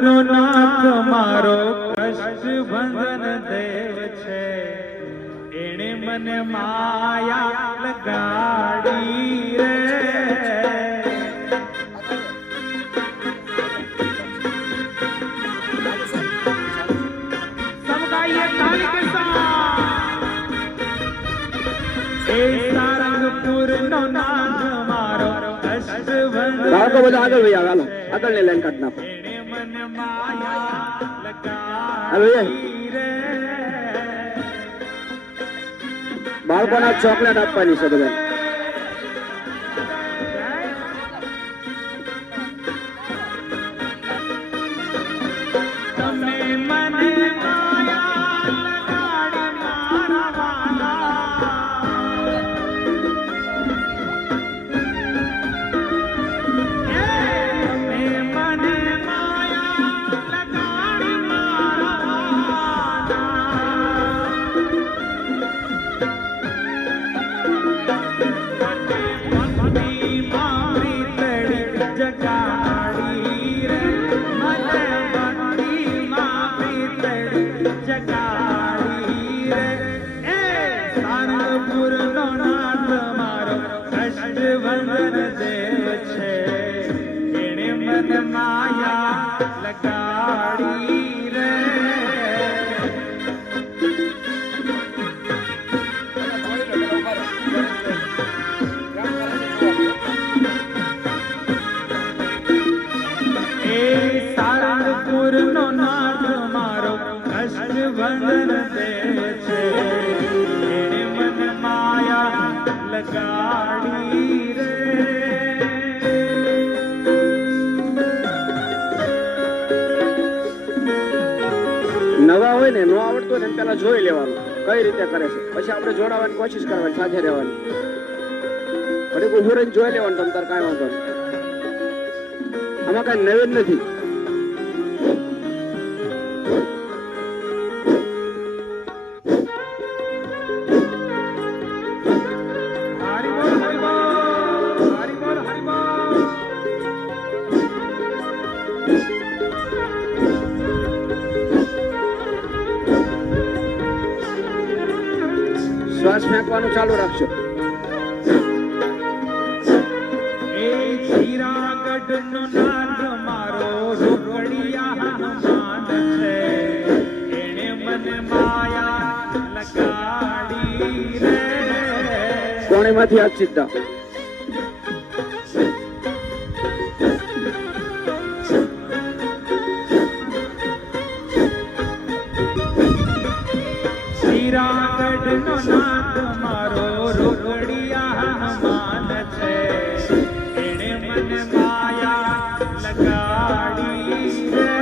નાથ મારો કષ્ટ ભંજન દેવ છે, એણે મને માયા લગાડી રે. સમગાઈએ તાલી કે સાથ. એ સારંગપુર નો નાથ મારો કષ્ટ ભંજન. બાળકો બધા આગળ વહી આવે, હાલો આગળની લાઈન કાઢ નાખો. બાળકોના ચોકલેટ આપવાની છે બધા. નવા હોય ને, નો આવડતો ને પેલા જોઈ લેવાનું કઈ રીતે કરે છે, પછી આપણે જોડાવાની કોશિશ કરવાની, સાથે રહેવાની. ઘડીક ઉભું રહીને જોઈ લેવાનું, તમ તાર કાંઈ વાંધો નહીં. આમાં કઈ નવીન નથી. શ્વાસ ફેંકવાનું ચાલુ રાખજો. એ જીરાગઢનો નાથ મારો રોકડિયા હનુમાન છે, એણે મને માયા લગાડી રે. કોણીમાંથી હાથ સીધા. જીરાગઢનો નાથ મારો રોકડિયા હનુમાન છે, એણે મને માયા લગાડી રે.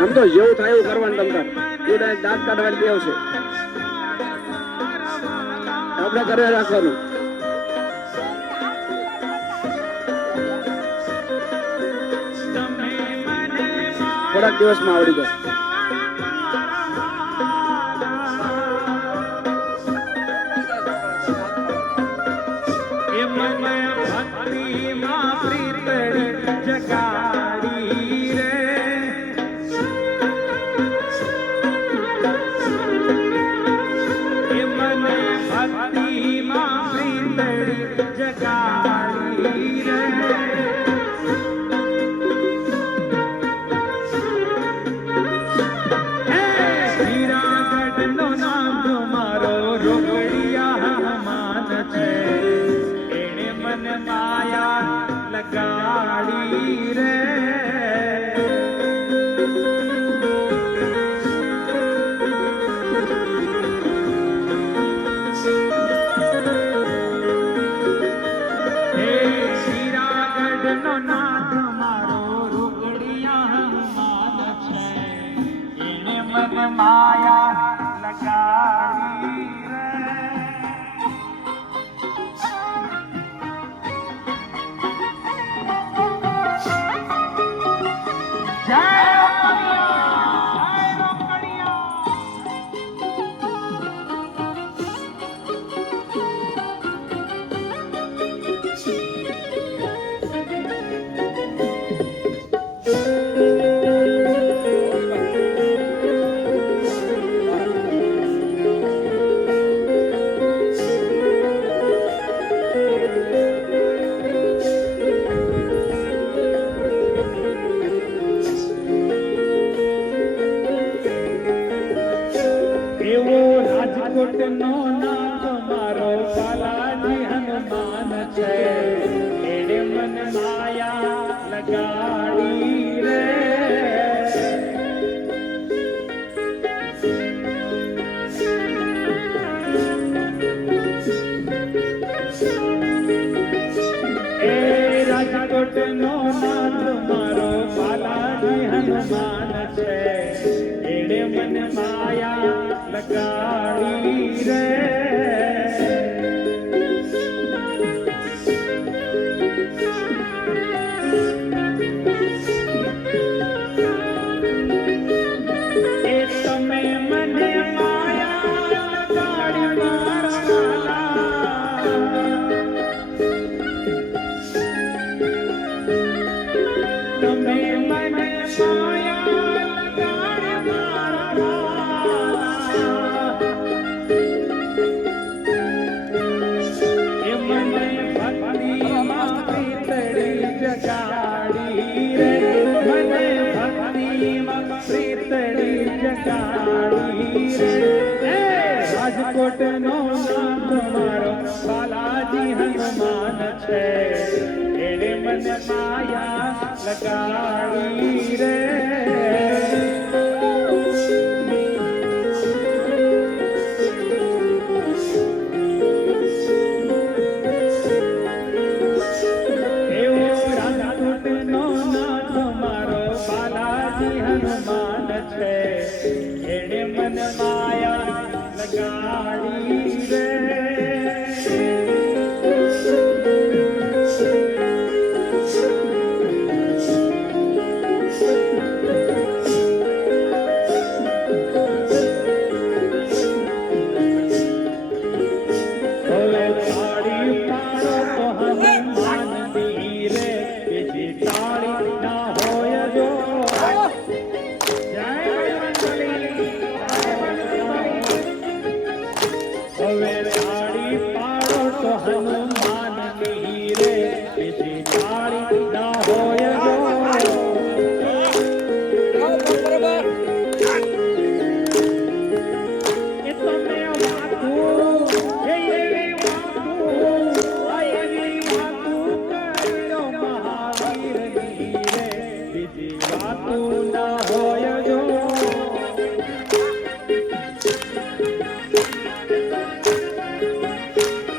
આમ તો જેવું થાય એવું કરવાનું. તમતાર એ દાંત કાઢવાની ટેવ છે, આપણે કરે રાખવાનું. થોડાક દિવસમાં આવડી જાય. રાજકોટનો નાથ મારો બાલાજી હનુમાન છે એણે મન માયા લગાડી રે રાજકોટનો નાથ મારો બાલાજી હનુમાન છે એણે મન માયા લગાડી રે એ તમે મને માયા લગાડી મારા તમે મને માયા લગાડી મારા એ મને ભક્તિમાં પ્રીતડી જગાડી રે મને ભક્તિમાં પ્રીતડી જગાડી રે રાજકોટનો નાથ મારો બાલાજી હનુમાન છે એણે મને માયા લગાડી રે એવો રાજકોટનો નાથ મારો બાલાજી હનુમાન છે એણે મને માયા લગાડી રે હનુમાન રે બીજી તાળી ના હોય જો એ તમે વાતું એવી વાતું કરજો મહાવીરની રે બીજી વાતું ના હોય જો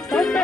તમે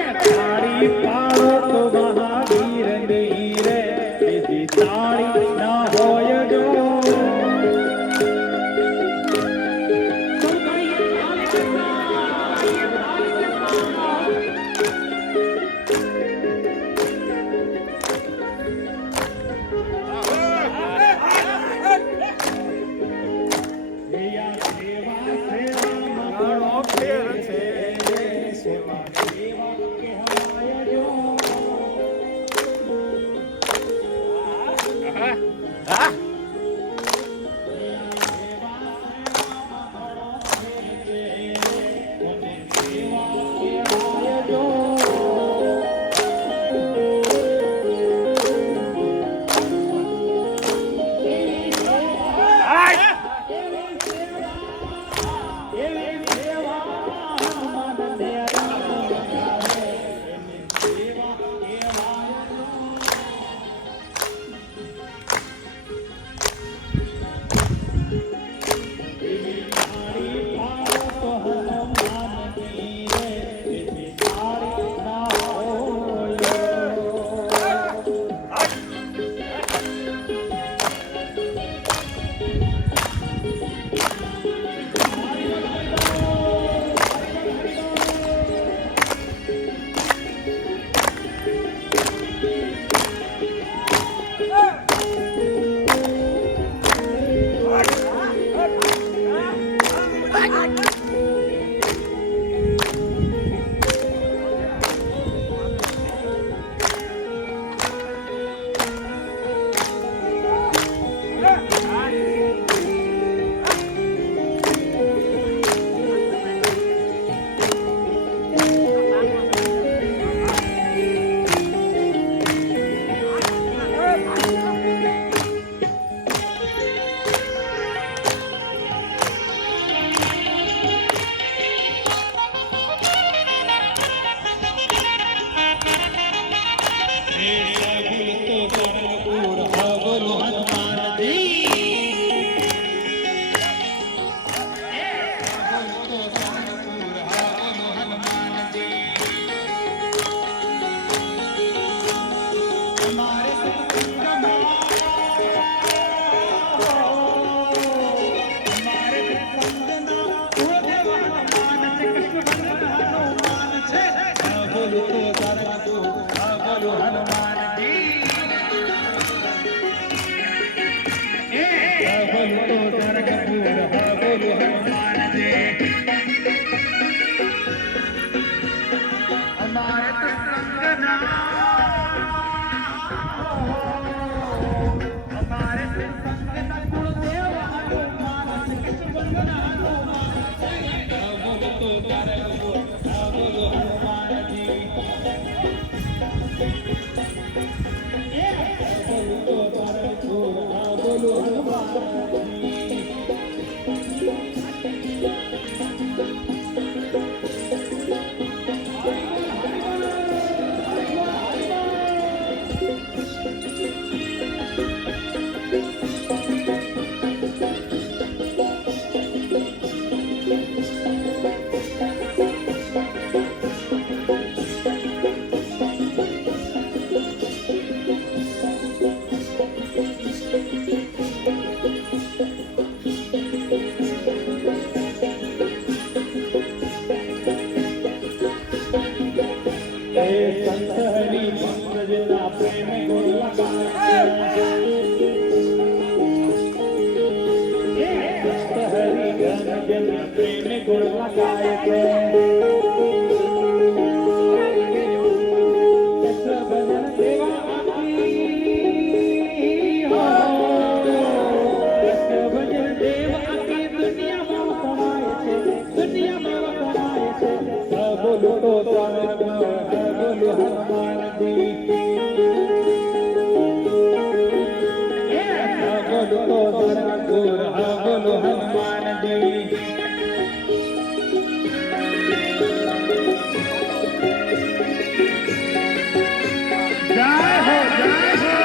બોલો તો બોલો હનુમાનજી બોલો તો બોલો હનુમાનજી જય હો જય હો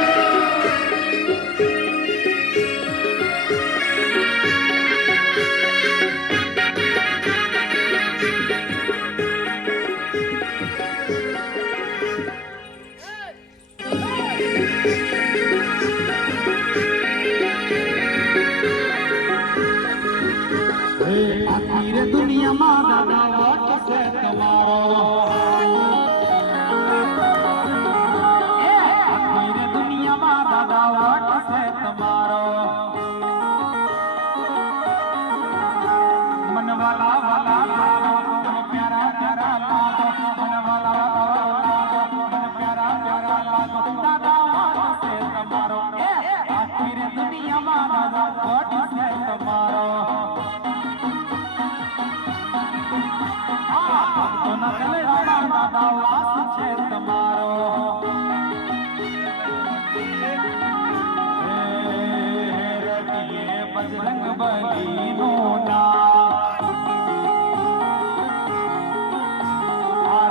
આખી દુનિયામાં દાદા વાટ છે તમારો આખી દુનિયામાં દાદા વાટ છે તમારો મનવાલા વાલા લાગો મન પ્યારા પ્યારા લાગો મનવાલા વાલા લાગો મન પ્યારા પ્યારા લાગો દાદા વાટ છે તમારો આખી દુનિયામાં દાદા વાટ છે તમારો દાદા વાસ છે તમારો રટીએ બજરંગ બલીનું નામ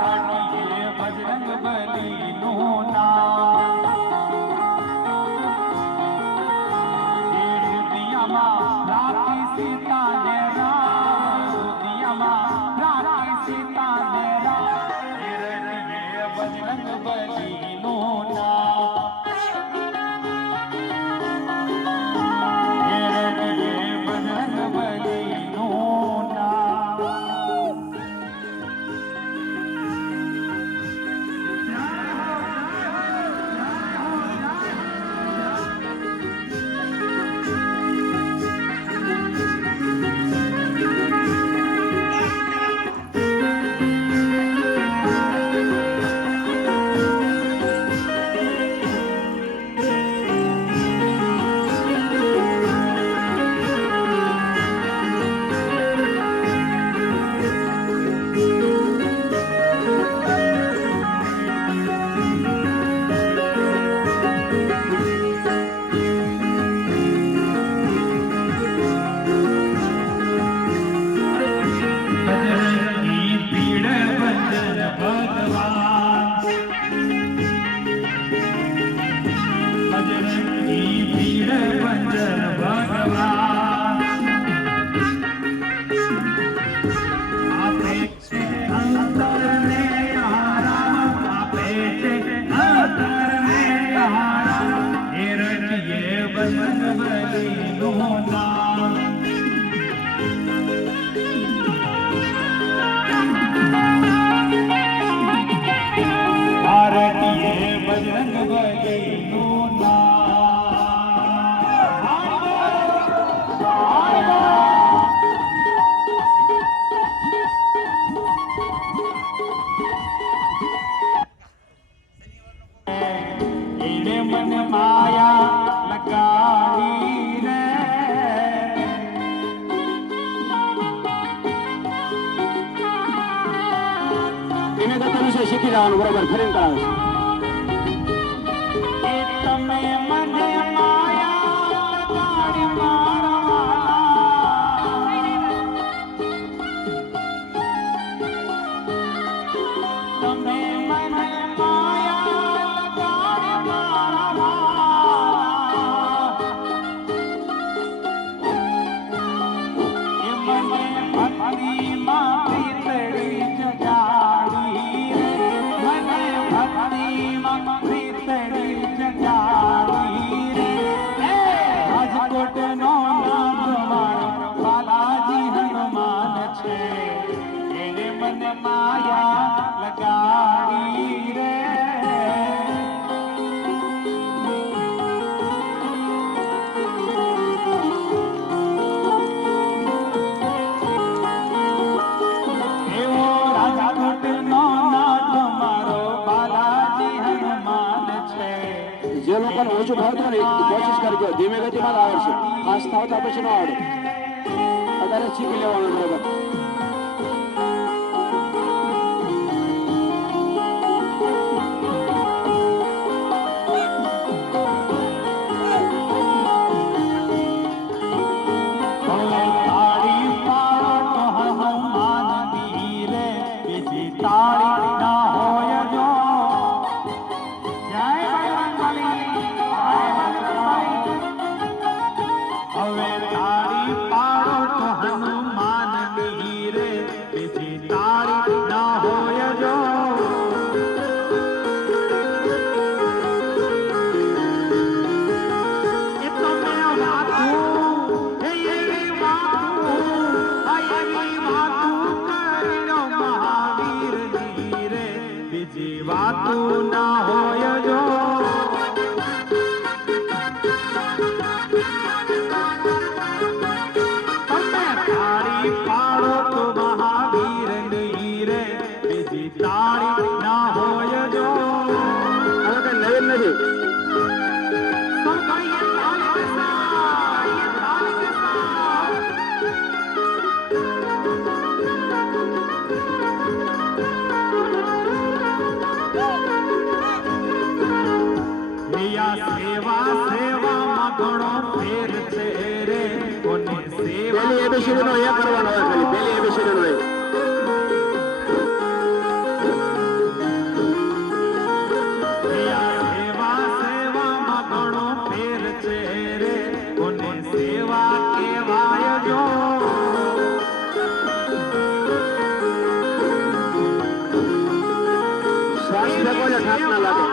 રટીએ બજરંગ બલીનું નામ દુનિયામાં રાખી સીતાને રામ દુનિયામાં રાખી સીતાને બજરંગ બલીનું નામ બજરંગ બલીનું નામ શીખી જવાનું બરોબર ફરીને કરાવે છે તમે મને માયા લગાડી તમે મને માયા લગાડી મને ભક્તિમાં પ્રીતડી જગાડી રાજકોટ નો નામ મારો બાલાજી હનુમાન છે એને મને માયા લગાડી રે એવો રાજકોટ નો નામ મારો બાલાજી હનુમાન છે જે લોકોને ઓછું ભાવતું ને કોશિશ કરજો ધીમે ગતિમાં આવડશે ફાસ્ટ આવતા પછી ન આવડે અત્યારે શીખી લેવાનું બરોબર એબીસીડી નો એ કરવાનો હોય ખાલી પહેલી એબીસીડી નો એ શ્વાસ ફેંકો એટલે થાક ના લાગે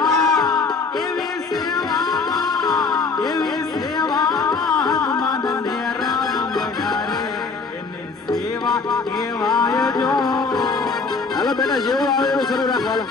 હાલો બેટા જેવું આવે એવું શરૂ રાખો હાલો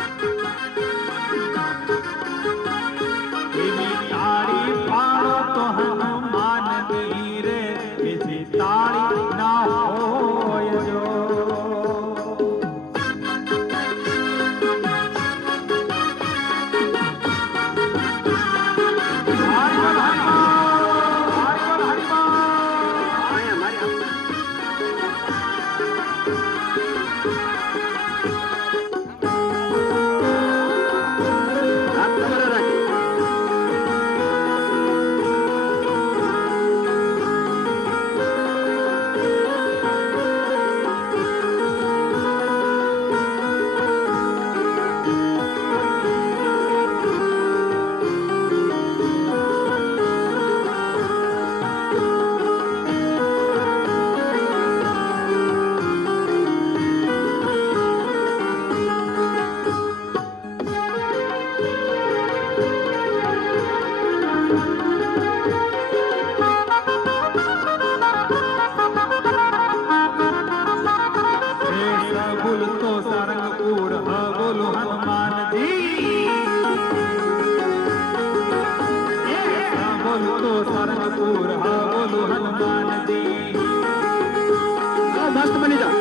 મસ્ત બની જાઓ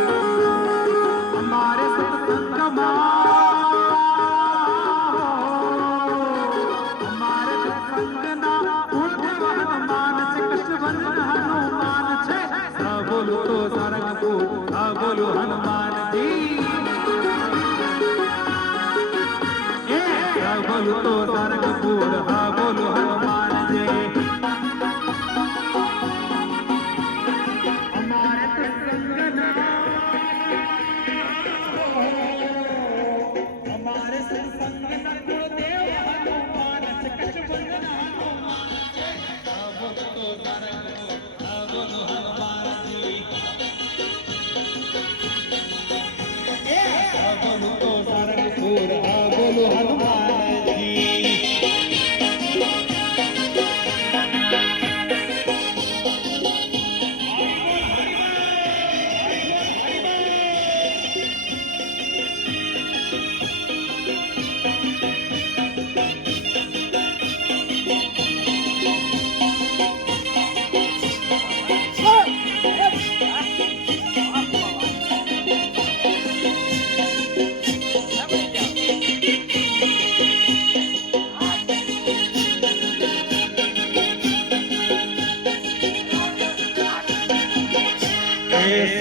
हमारे सत्संग हमारे सत्संग ना कुलदेव हनुमान से कष्टभंजन हनुमान छे बोलो तो सारंगपुर बोलो हनुमान जी बोलो तो सारंगपुर बोलो हनुमान जी हमारे सत्संग हमारे सत्संग कुलदेव हनुमान से कष्टभंजन हनुमान छे बोलो तो सारंगपुर बोलो हनुमान जी बोलो तो सारंगपुर बोलो हनुमान जी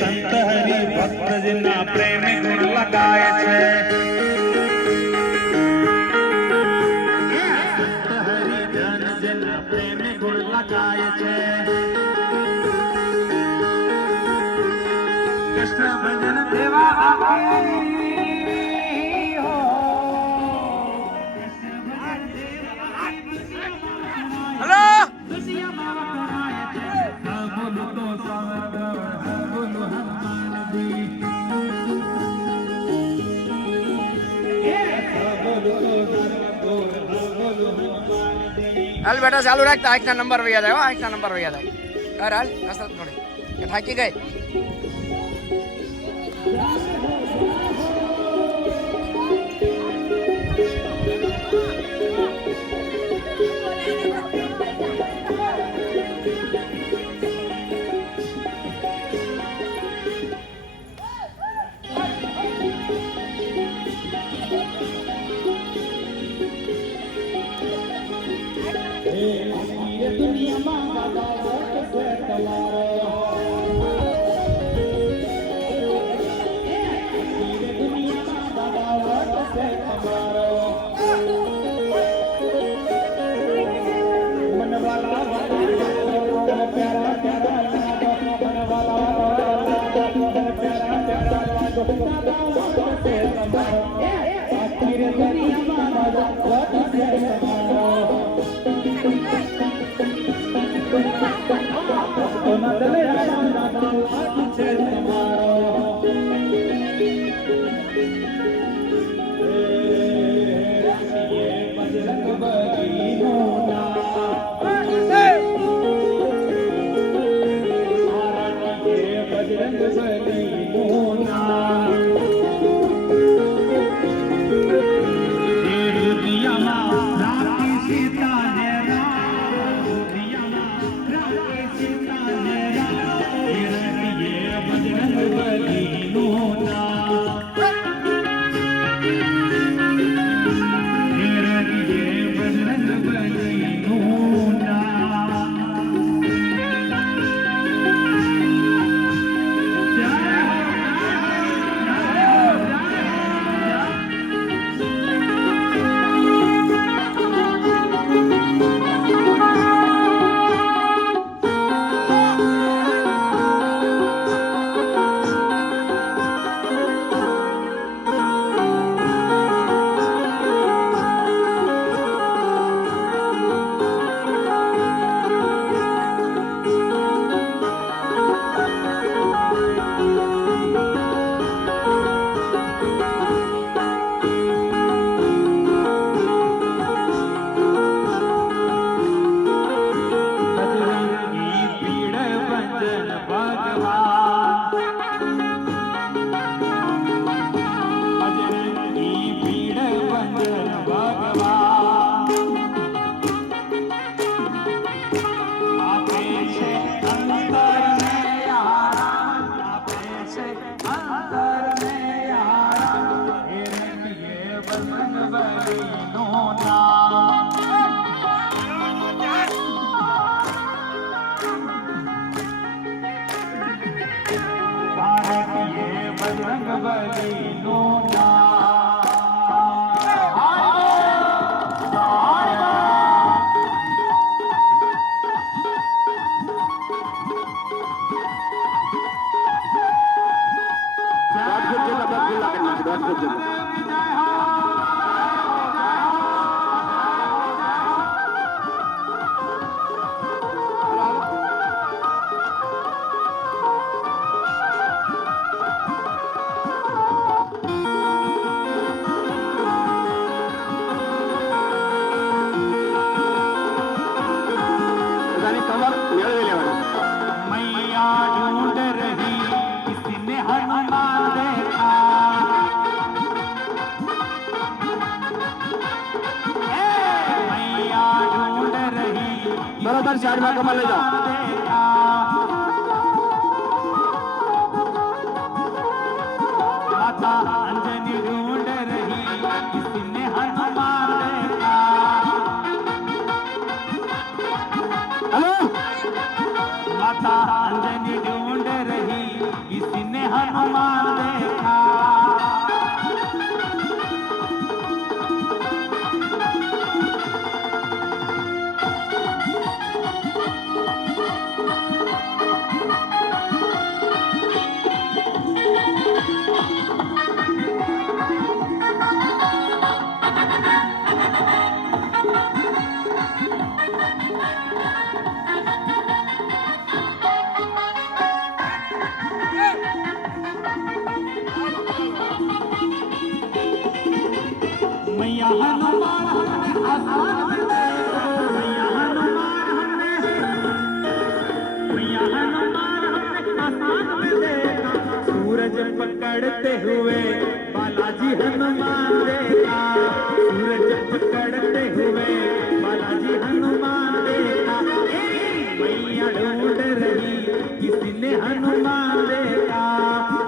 संत हरि भक्त जिना प्रेम गुण लगाए छे संत हरि जन जिना प्रेम गुण लगाए छे कृष्ण भजन देवा आवे हो हेलो खुशियां मावा कराए छे बोलो तो सागर बोलो हनुमान जी बोलो तो सागर बोलो हनुमान जी હાલ બેટા ચાલુ રાખતા આંખના નંબર વૈયા જાય આંખના નંબર વૈયા જાય હાલ હાલ કસરત થોડી કે થાકી ગઈ दुनिया में बाबा वोट से तुम्हारो દાદા વટ છે તમારો આખી દુનિયામાં રાજા વટ છે તમારો ભક્તોના દલેરામાં દાદા વટ છે તમારો બજરંગ બલીનો બજરંગ બલીનું નામ દુનિયામાં રાખી સીતા ને રામ દુનિયામાં રાખી સીતા ને રામ બજરંગ બલીનું નામ બજરંગ બલીનું નામ બજરંગ બલીનું નામ मैया ढूंढ रही किसने हनुमान देखा मैया ढूंढ रही બરોબર સાઈડમાં કમર લઈ જાઓ माता अंजनी ढूंढ रही किसने हनुमान देखा હેલો माता अंजनी ढूंढ रही किसने हनुमान देखा मैया हनुमान हमने आसान में देखा मैया हनुमान हमने आसान में देखा सूरज पकड़ते हुए बालाजी हनुमान देखा सूरज पकड़ते हुए बालाजी हनुमान देखा मैया ढूंढ रही किसने हनुमान देखा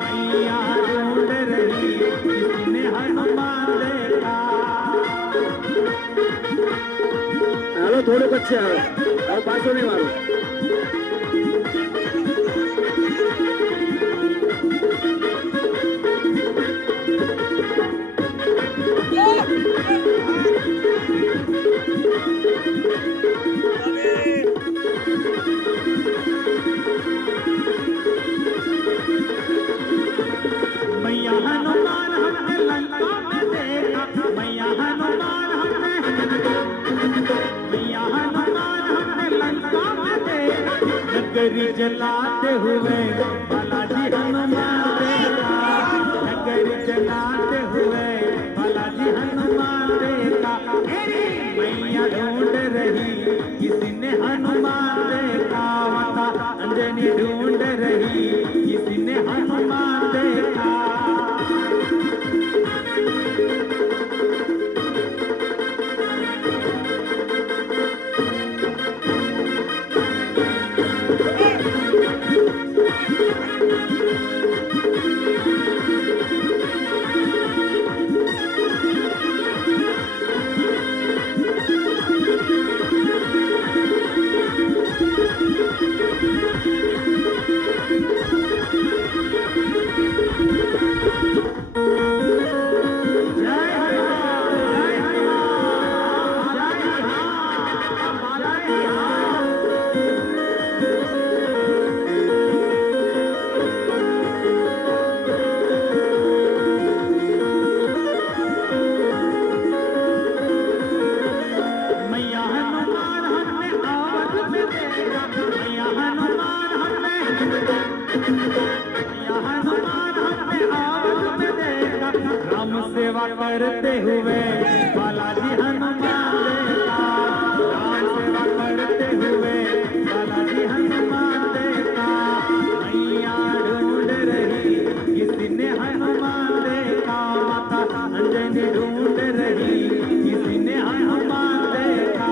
मैया ढूंढ रही किसने हनुमान देखा હાલો થોડુંક જ છે હવે પાછો નહીં મારું मैया नगरी जलाते हुए बालाजी हनुमान देखा, नगरी जलाते हुए बालाजी हनुमान देखा, मैया ढूंढ रही किसी ने हनुमान देखा, माता अंजनी ढूंढ रही किसी ने हनुमान देखा। सेवा करते हुए बालाजी हनुमान देखा, राम सेवा करते हुए बालाजी हनुमान देखा, मैया ढूंढ रही किसी ने हनुमान देखा, माता अंजनी ढूंढ रही किसी ने हनुमान देखा।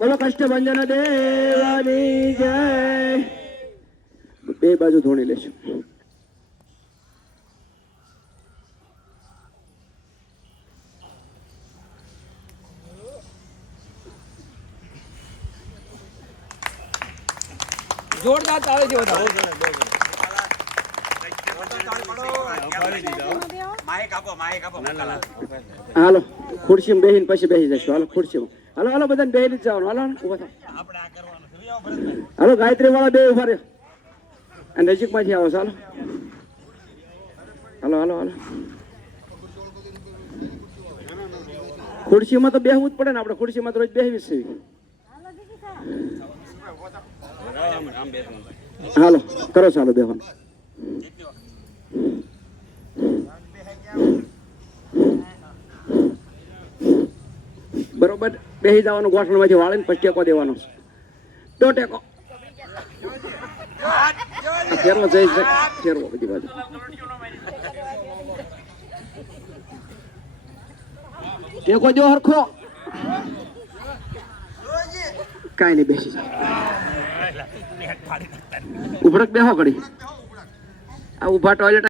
બોલો કષ્ટભંજન દેવાની જય. બે બાજુ ધોણી લેશું. જોરદાર તાળી જેવો થાવ. હાલો ખુરશીમાં બેહીને પછી બેસી જશું. હાલો ખુરશીમાં. હાલો હાલો બધાને બેહી જ જવાનું. હાલો ઉભા થાવ. હાલો ગાયત્રી વાળા બે ઉભા રહ્યો અને નજીકમાંથી આવો. ચાલો હાલો હાલો હાલો. ખુરશીમાં તો બેહવું જ પડે ને. આપણે ખુરશીમાં તો રોજ બેહવી છે. હાલો કરો ચાલો બેહવાનું. બરોબર બેસી જવાનું. ગોઠણમાંથી વાળીને પછી ટેકો દેવાનો. તો ટેકો ફેરવો જઈ ફેરવો બધી બાજુ. ટેકો જો હરખો. કાંઈ નહીં બેસી જાઓ ઉભરક બેહો ઘડી આ ઊભા ટોયલેટ